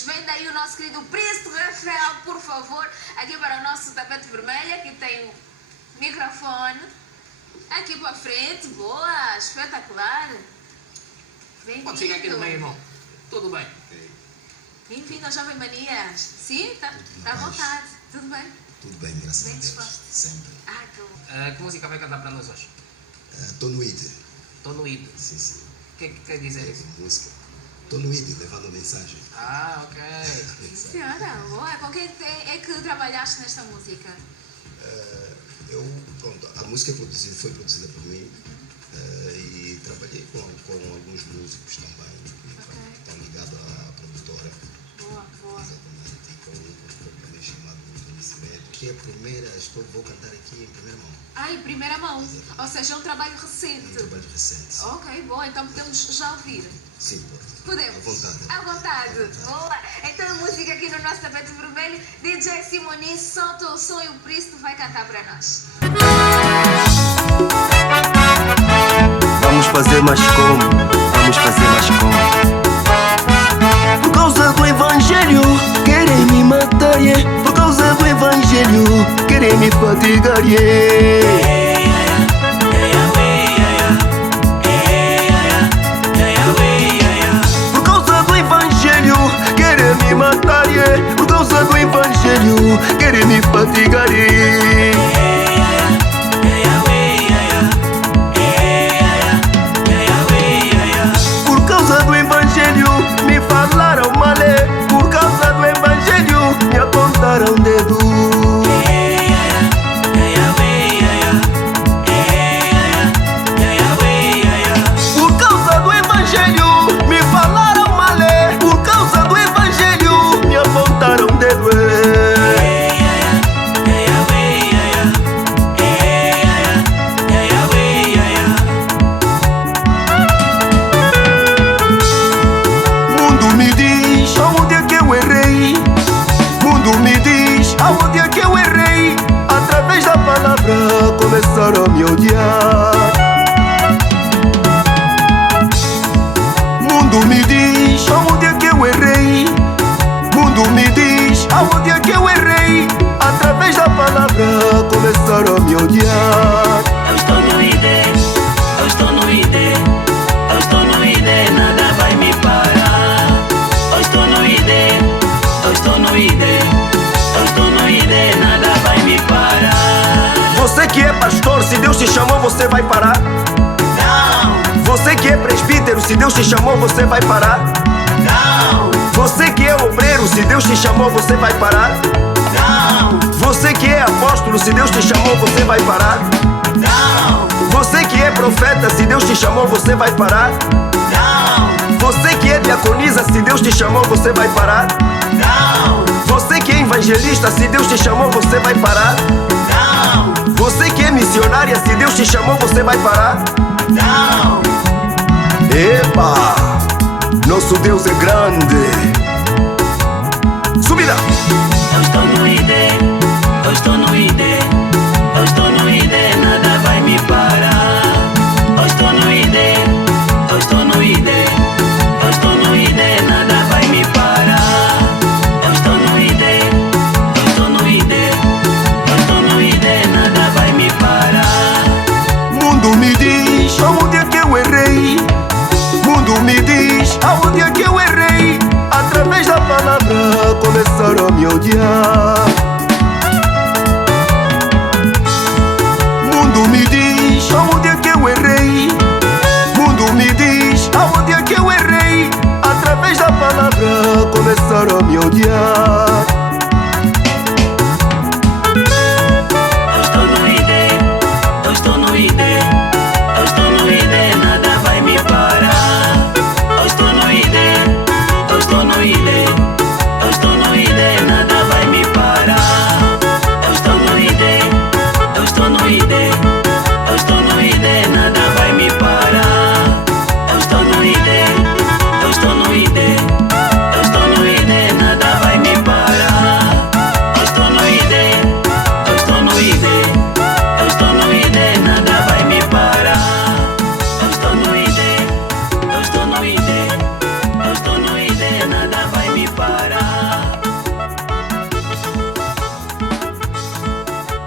Vem daí o nosso querido Príncipe Rafael, por favor, aqui para o nosso tapete vermelho, aqui tem o microfone. Aqui para frente, boa, espetacular. Bem-vindo. Pode ficar aqui no meio, irmão. Tudo bem. Bem-vindo ao Jovem Manias. Sim, tá à vontade. Tudo bem? Tudo bem, graças Bem a Deus. disposto. Sempre. Ah, que bom. Que música vai cantar para nós hoje? Estou no ID. Estou no ID. Sim, sim. O que quer dizer isso? Música. Estou no ID, levando a mensagem. Ah, ok. Senhora, boa. Com quem é que trabalhaste nesta música? Pronto, a música foi produzida por mim e trabalhei com alguns músicos também que estão ligados à produtora. Boa, boa. Exatamente. E com um produtor também chamado Nascimento. Que é a primeira, vou cantar aqui em primeira mão. Ah, em primeira mão. Ou seja, é um trabalho recente. Um trabalho recente. Sim. Ok, boa. Então podemos já ouvir. Sim, pode. Podemos? À vontade. À vontade. Boa. Então a música aqui no nosso tapete vermelho, DJ Simoni, solta o som e o Príncipe vai cantar para nós. Vamos fazer mais como, vamos fazer mais como. Por causa do evangelho, querem me matar, yeah. Por causa do evangelho, querem me fatigar, yeah. Por causa do evangelho, querem me matar, yeah. Por causa do evangelho, querem me fatigar, yeah. Por causa do evangelho me falaram mal, por causa do evangelho me apontaram o dedo. Por causa do evangelho me falaram mal, por causa do evangelho me apontaram o dedo. Mundo me diz aonde é que eu errei. Mundo me diz aonde é que eu errei. Através da palavra começaram a me odiar. Mundo me diz aonde é que eu errei. Mundo me diz aonde é que eu errei. Através da palavra começaram a me odiar. Eu estou no ID, eu estou no ID, eu estou no ID, nada vai me parar. Eu estou no ID, eu estou no ID, eu estou no ID, nada vai me parar. Você que é pastor, se Deus te chamou, você vai parar. Não, Você que é presbítero, se Deus te chamou, você vai parar. não, Você que é obreiro, se Deus te chamou, você vai parar. não, Você que é apóstolo, se Deus te chamou, você vai parar. não, Você que é profeta, se Deus te chamou, você vai parar. não, Você que é diaconisa, se Deus te chamou, você vai parar. não, Você que é evangelista, se Deus te chamou, você vai parar. não, Você que é missionária, se Deus te chamou, você vai parar. não. Epa! Nosso Deus é grande. Subida! Eu estou no ID, eu estou no ID, eu estou no ID, nada vai me parar. Eu estou no ID, eu estou no ID, eu estou no ID, nada vai me parar. Eu estou no ID, eu estou no ID, eu estou no ID, nada vai me parar. Mundo me diz aonde é que eu errei. Mundo me diz aonde é que eu errei. Através da palavra começaram a me odiar. Mundo me diz aonde é que eu errei. Mundo me diz aonde é que eu errei. Através da palavra começaram a me odiar.